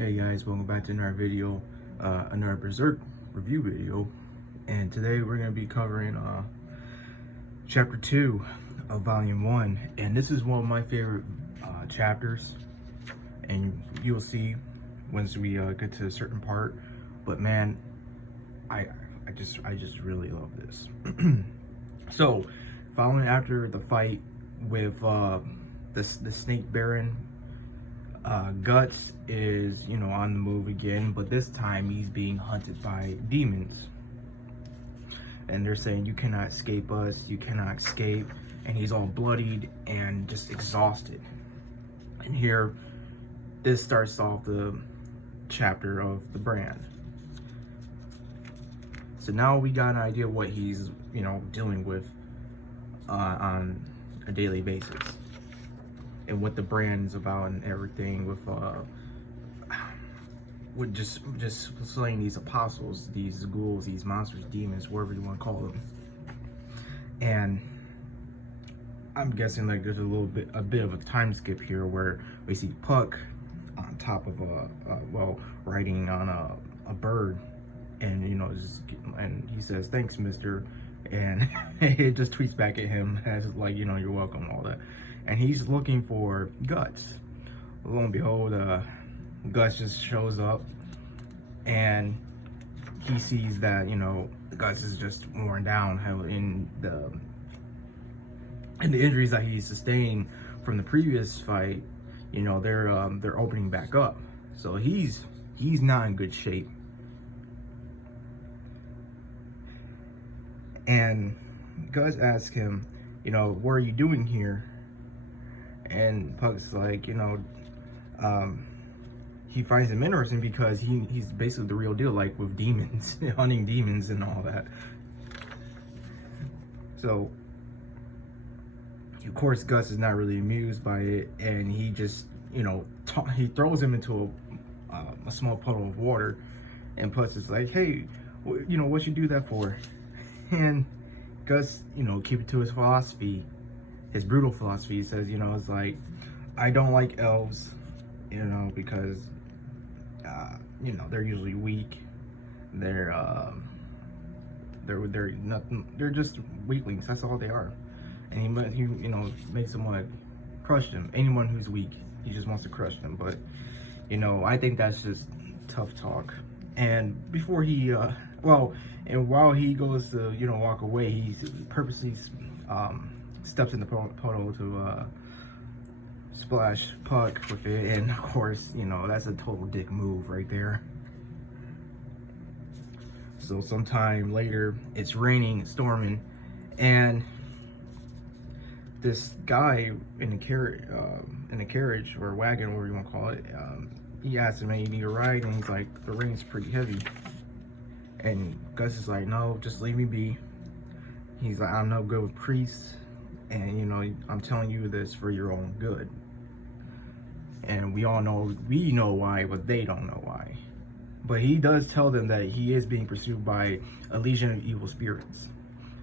Hey guys, welcome back to another video, another Berserk review video. And today we're going to be covering chapter 2 of volume 1. And this is one of my favorite chapters, and you'll see once we get to a certain part. But man, I just really love this. So following after the fight with the Snake Baron, Guts is, on the move again, but this time he's being hunted by demons. And they're saying, you cannot escape us, you cannot escape. And he's all bloodied and just exhausted. And here, this starts off the chapter of the brand. So now we got an idea what he's, dealing with on a daily basis. And what the brand's about and everything with just slaying these apostles, these ghouls, these monsters, demons, whatever you want to call them. And I'm guessing like there's a bit of a time skip here where we see Puck on top of riding on a bird, and and he says, "Thanks, mister," and it just tweets back at him as like, "You're welcome," and all that. And he's looking for Guts. Lo and behold, Guts just shows up, and he sees that Guts is just worn down in the injuries that he sustained from the previous fight. They're opening back up, so he's not in good shape. And Guts asks him, what are you doing here? And Puck's like, he finds him interesting because he's basically the real deal, like with demons, hunting demons and all that. So, of course, Gus is not really amused by it, and he just, he throws him into a small puddle of water, and Puck is like, hey, what you do that for? And Gus, keep it to his philosophy. His brutal philosophy. He says, it's like, I don't like elves, because, they're usually weak. They're nothing. They're just weaklings. That's all they are. And he makes them want to crush them. Anyone who's weak, he just wants to crush them. But, I think that's just tough talk. And before he, and while he goes to, walk away, he purposely, steps in the puddle to splash Puck with it, and of course, that's a total dick move right there. So sometime later, it's raining, it's storming, and this guy in a carriage or wagon, whatever you want to call it, he asks him, "Hey, you need a ride?" And he's like, "The rain's pretty heavy." And Gus is like, "No, just leave me be." He's like, "I'm no good with priests. And I'm telling you this for your own good." And we know why, but they don't know why. But he does tell them that he is being pursued by a legion of evil spirits.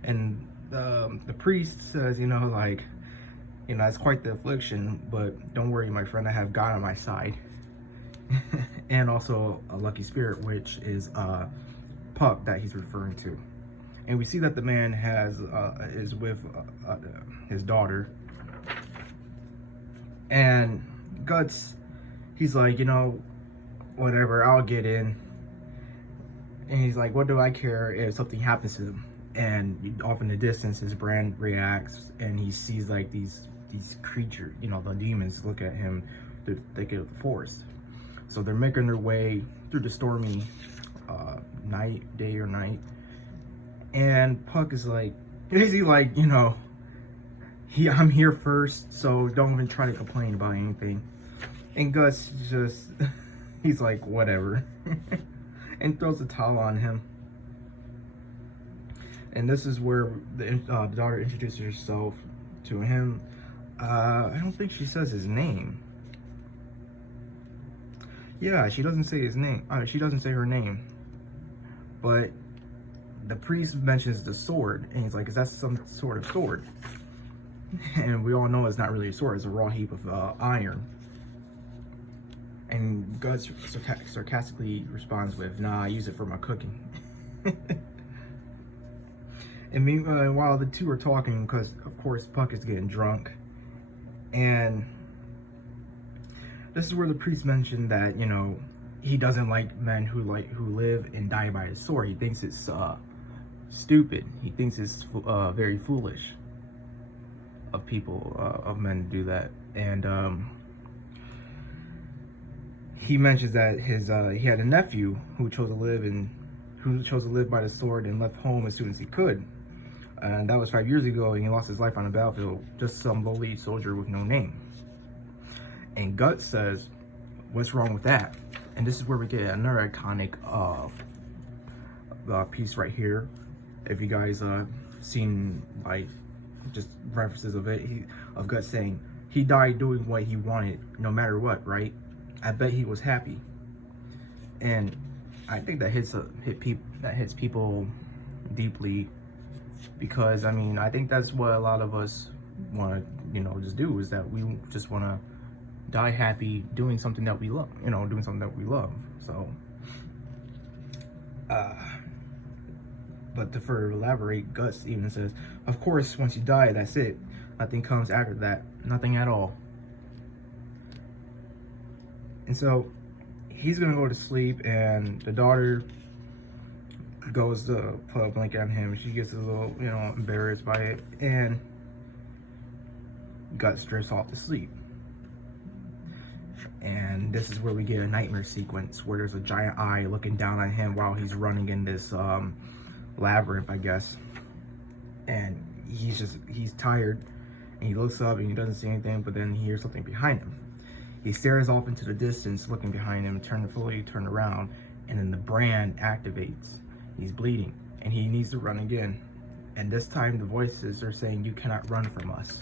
And the priest says, that's quite the affliction, but don't worry, my friend, I have God on my side. And also a lucky spirit, which is Puck that he's referring to. And we see that the man is with his daughter. And Guts, he's like, whatever, I'll get in. And he's like, what do I care if something happens to him? And off in the distance, his brand reacts, and he sees like these creatures, the demons look at him through the thicket of the forest. So they're making their way through the stormy day or night. And Puck is like, I'm here first, so don't even try to complain about anything. And Gus just, he's like, whatever, and throws a towel on him. And this is where the daughter introduces herself to him. I don't think she says his name. Yeah, she doesn't say his name. She doesn't say her name. But the priest mentions the sword, and he's like, is that some sort of sword? And we all know it's not really a sword, it's a raw heap of iron. And Guts sarcastically responds with, "Nah, I use it for my cooking." And meanwhile, while the two are talking, because of course Puck is getting drunk, and this is where the priest mentioned that, you know, he doesn't like men who live and die by a sword. He thinks it's stupid. He thinks it's very foolish of people, of men to do that. And he mentions that he had a nephew who chose to live by the sword and left home as soon as he could. And that was 5 years ago, and he lost his life on the battlefield, just some lowly soldier with no name. And Guts says, "What's wrong with that?" And this is where we get another iconic piece right here. If you guys seen like just references of it, of Guts saying, "He died doing what he wanted, no matter what, right? I bet he was happy." And I think that hits people deeply, because I mean, I think that's what a lot of us want to, you know, just do, is that we just want to die happy doing something that we love, you know, doing something that we love. So but to further elaborate, Guts even says, "Of course, once you die, that's it. Nothing comes after that. Nothing at all." And so he's gonna go to sleep, and the daughter goes to put a blanket on him. She gets a little, you know, embarrassed by it, and Guts drifts off to sleep. And this is where we get a nightmare sequence where there's a giant eye looking down on him while he's running in this labyrinth, I guess. And he's tired, and he looks up and he doesn't see anything, but then he hears something behind him. He stares off into the distance, looking behind him, turn around, and then the brand activates. He's bleeding, and he needs to run again. And this time the voices are saying, "You cannot run from us."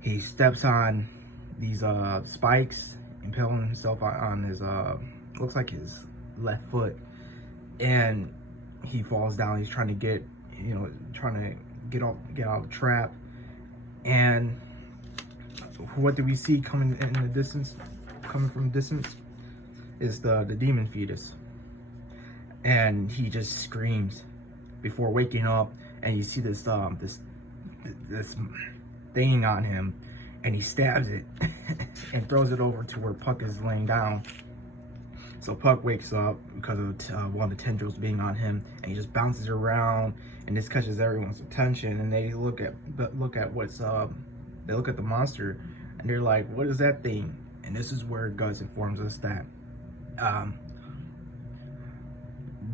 He steps on these spikes, impaling himself on his looks like his left foot, and he falls down. He's trying to get out of the trap. And what do we see coming in the distance, coming from distance, is the demon fetus. And he just screams before waking up, and you see this this thing on him, and he stabs it and throws it over to where Puck is laying down. So Puck wakes up because of one of the tendrils being on him, and he just bounces around, and this catches everyone's attention. And they look at the monster, and they're like, "What is that thing?" And this is where Guts informs us that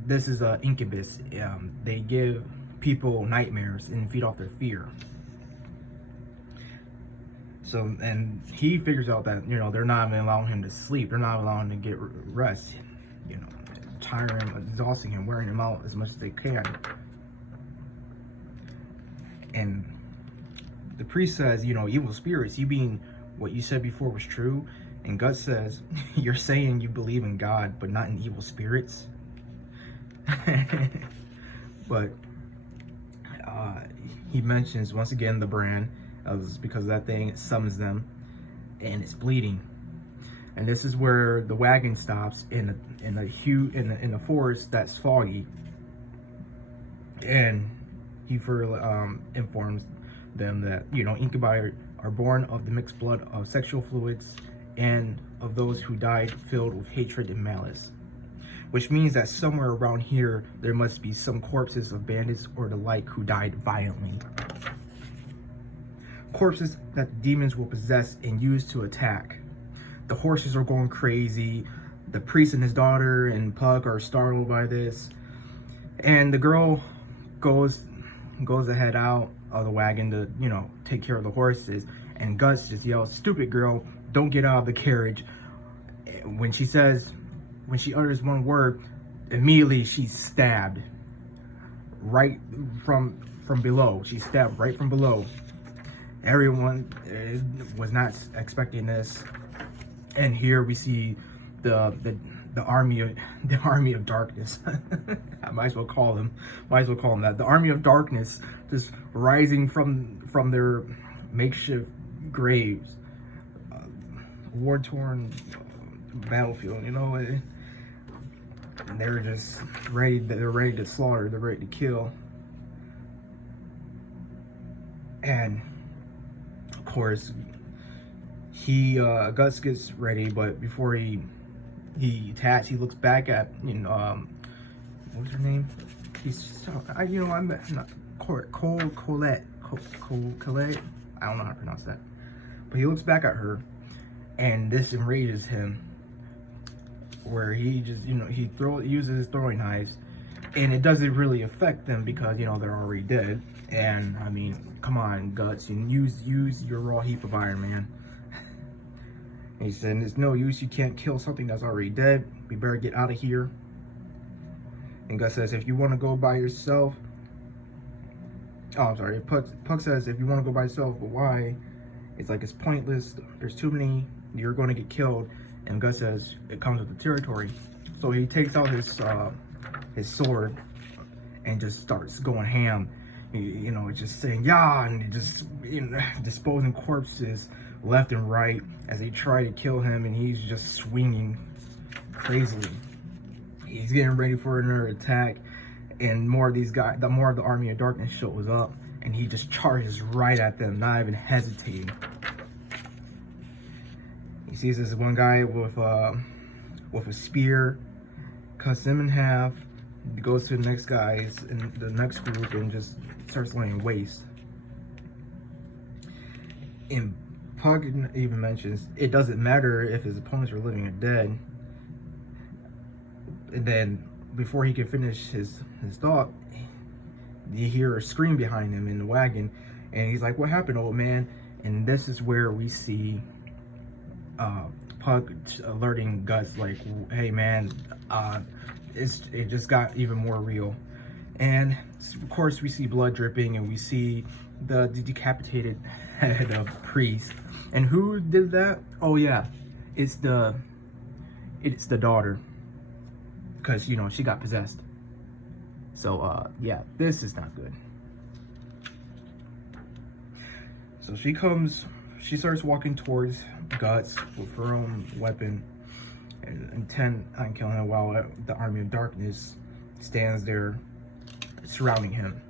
this is an incubus. They give people nightmares and feed off their fear. So, and he figures out that, you know, they're not even allowing him to sleep. They're not allowing him to get rest, you know, tiring him, exhausting him, wearing him out as much as they can. And the priest says, you know, evil spirits, you being what you said before was true. And Guts says, "You're saying you believe in God, but not in evil spirits?" But he mentions once again the brand, because that thing summons them, and it's bleeding. And this is where the wagon stops in a forest that's foggy, and he further informs them that, you know, incubi are born of the mixed blood of sexual fluids and of those who died filled with hatred and malice, which means that somewhere around here there must be some corpses of bandits or the like who died violently. Corpses that the demons will possess and use to attack. The horses are going crazy. The priest and his daughter and Puck are startled by this. And the girl goes to head out of the wagon to, you know, take care of the horses. And Guts just yells, "Stupid girl, don't get out of the carriage." When she utters one word, immediately she's stabbed right from below. She's stabbed right from below. Everyone was not expecting this, and here we see the army of darkness. I might as well call them that. The army of darkness just rising from their makeshift graves, war-torn battlefield, you know. And they're just ready. They're ready to slaughter. They're ready to kill. And of course, Gus gets ready, but before he attacks, he looks back at, you know, what's her name? I'm not Colette. I don't know how to pronounce that. But he looks back at her, and this enrages him. Where he just, you know, he uses his throwing knives, and it doesn't really affect them because, you know, they're already dead. And I mean, come on, Guts, and use your raw heap of iron, man. And he said, "There's no use. You can't kill something that's already dead. We better get out of here." And Gus says, "If you want to go by yourself," oh, I'm sorry. Puck says, "If you want to go by yourself, but why?" It's like, it's pointless. There's too many. You're going to get killed. And Gus says, "It comes with the territory." So he takes out his sword and just starts going ham. You know, just saying, "Yeah," and just, you know, disposing corpses left and right as they try to kill him, and he's just swinging crazily. He's getting ready for another attack, and more of the Army of Darkness shows up, and he just charges right at them, not even hesitating. He sees this one guy with a spear, cuts him in half. He goes to the next guys in the next group and just starts laying waste. And Puck even mentions it doesn't matter if his opponents are living or dead. And then before he can finish his thought, you hear a scream behind him in the wagon, and he's like, "What happened, old man?" And this is where we see Puck alerting Guts, like, "Hey man, it just got even more real." And of course we see blood dripping, and we see the decapitated head of Priest. And who did that? Oh yeah, it's the daughter, because, you know, she got possessed. So yeah, this is not good. So she starts walking towards Guts with her own weapon, intent on killing him, while the Army of Darkness stands there surrounding him.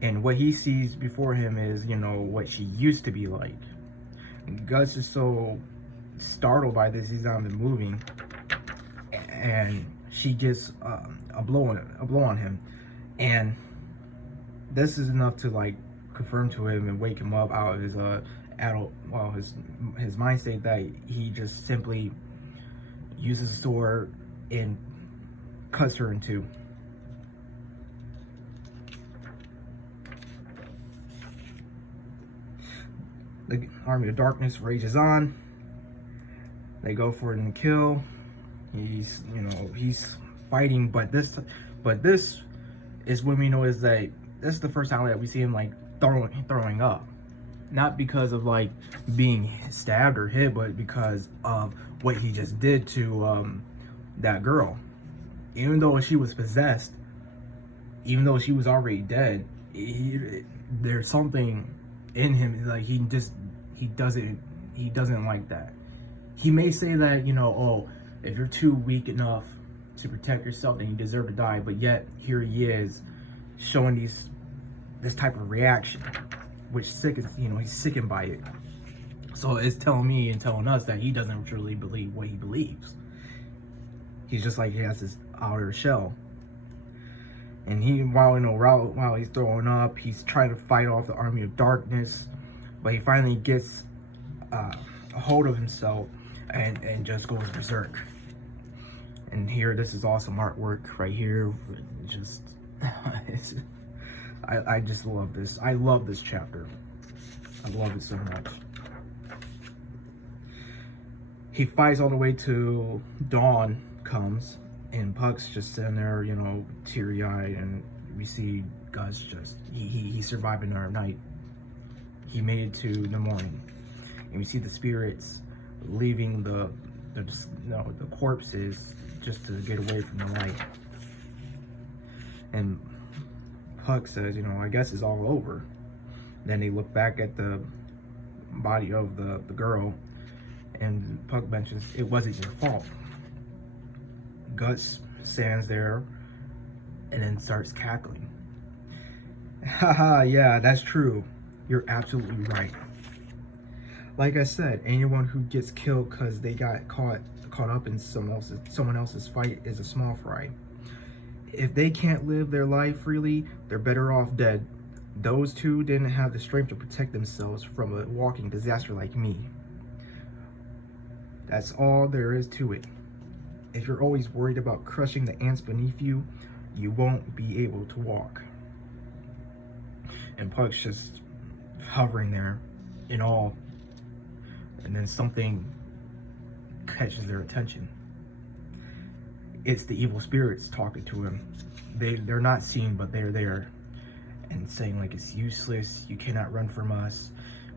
And what he sees before him is, you know, what she used to be like. And Guts is so startled by this, he's not even moving. And she gets a blow on him. And this is enough to, like, confirm to him and wake him up out of his his mind state that he just simply uses a sword and cuts her in two. The Army of Darkness rages on. They go for it in the kill. He's fighting, but this is when we know is that this is the first time that we see him, like, throwing up. Not because of, like, being stabbed or hit, but because of what he just did to that girl. Even though she was possessed, even though she was already dead, there's something in him, like, he doesn't like that. He may say that, you know, oh, if you're too weak enough to protect yourself, then you deserve to die. But yet here he is showing this type of reaction, which he's sickened by it. So it's telling me and telling us that he doesn't truly believe what he believes. He's just like, he has this outer shell. And while he's throwing up, he's trying to fight off the Army of Darkness, but he finally gets a hold of himself and just goes berserk. And here, this is awesome artwork right here. Just, I just love this. I love this chapter. I love it so much. He fights all the way to dawn comes, and Puck's just sitting there, you know, teary-eyed, and we see Gus just, he survived another night. He made it to the morning, and we see the spirits leaving the corpses just to get away from the light. And Puck says, you know, I guess it's all over. Then they look back at the body of the girl, And Puck mentions it wasn't your fault. Guts stands there and then starts cackling. Haha, yeah, that's true. You're absolutely right. Like I said, anyone who gets killed because they got caught up in someone else's fight is a small fry. If they can't live their life freely, they're better off dead. Those two didn't have the strength to protect themselves from a walking disaster like me. That's all there is to it. If you're always worried about crushing the ants beneath you, you won't be able to walk. And Puck's just hovering there in awe. And then something catches their attention. It's the evil spirits talking to him. They're not seen, but they're there. And saying like, it's useless, you cannot run from us.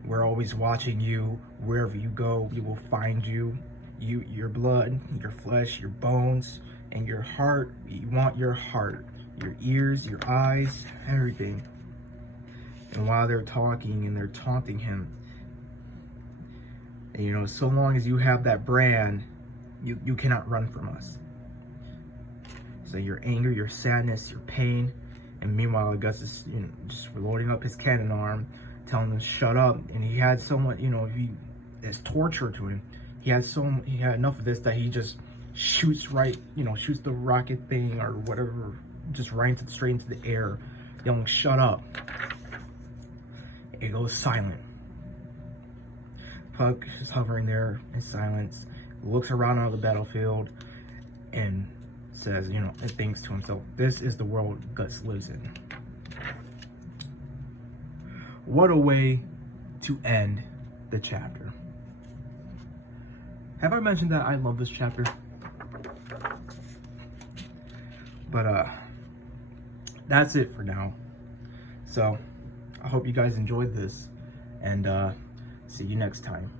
We're always watching you. Wherever you go, we will find you. Your blood, your flesh, your bones, and your heart. We want your heart, your ears, your eyes, everything. And while they're talking and they're taunting him, and, you know, so long as you have that brand, you cannot run from us. So your anger, your sadness, your pain, and meanwhile Gus is, you know, just loading up his cannon arm, telling him to shut up. And he had someone, you know, it's torture to him. He had enough of this that he just shoots the rocket thing or whatever, just straight into the air, yelling, "Shut up!" It goes silent. Puck is hovering there in silence, looks around on the battlefield, and says, you know, and thinks to himself, this is the world Guts lives in. What a way to end the chapter. Have I mentioned that I love this chapter? But that's it for now. So I hope you guys enjoyed this, and see you next time.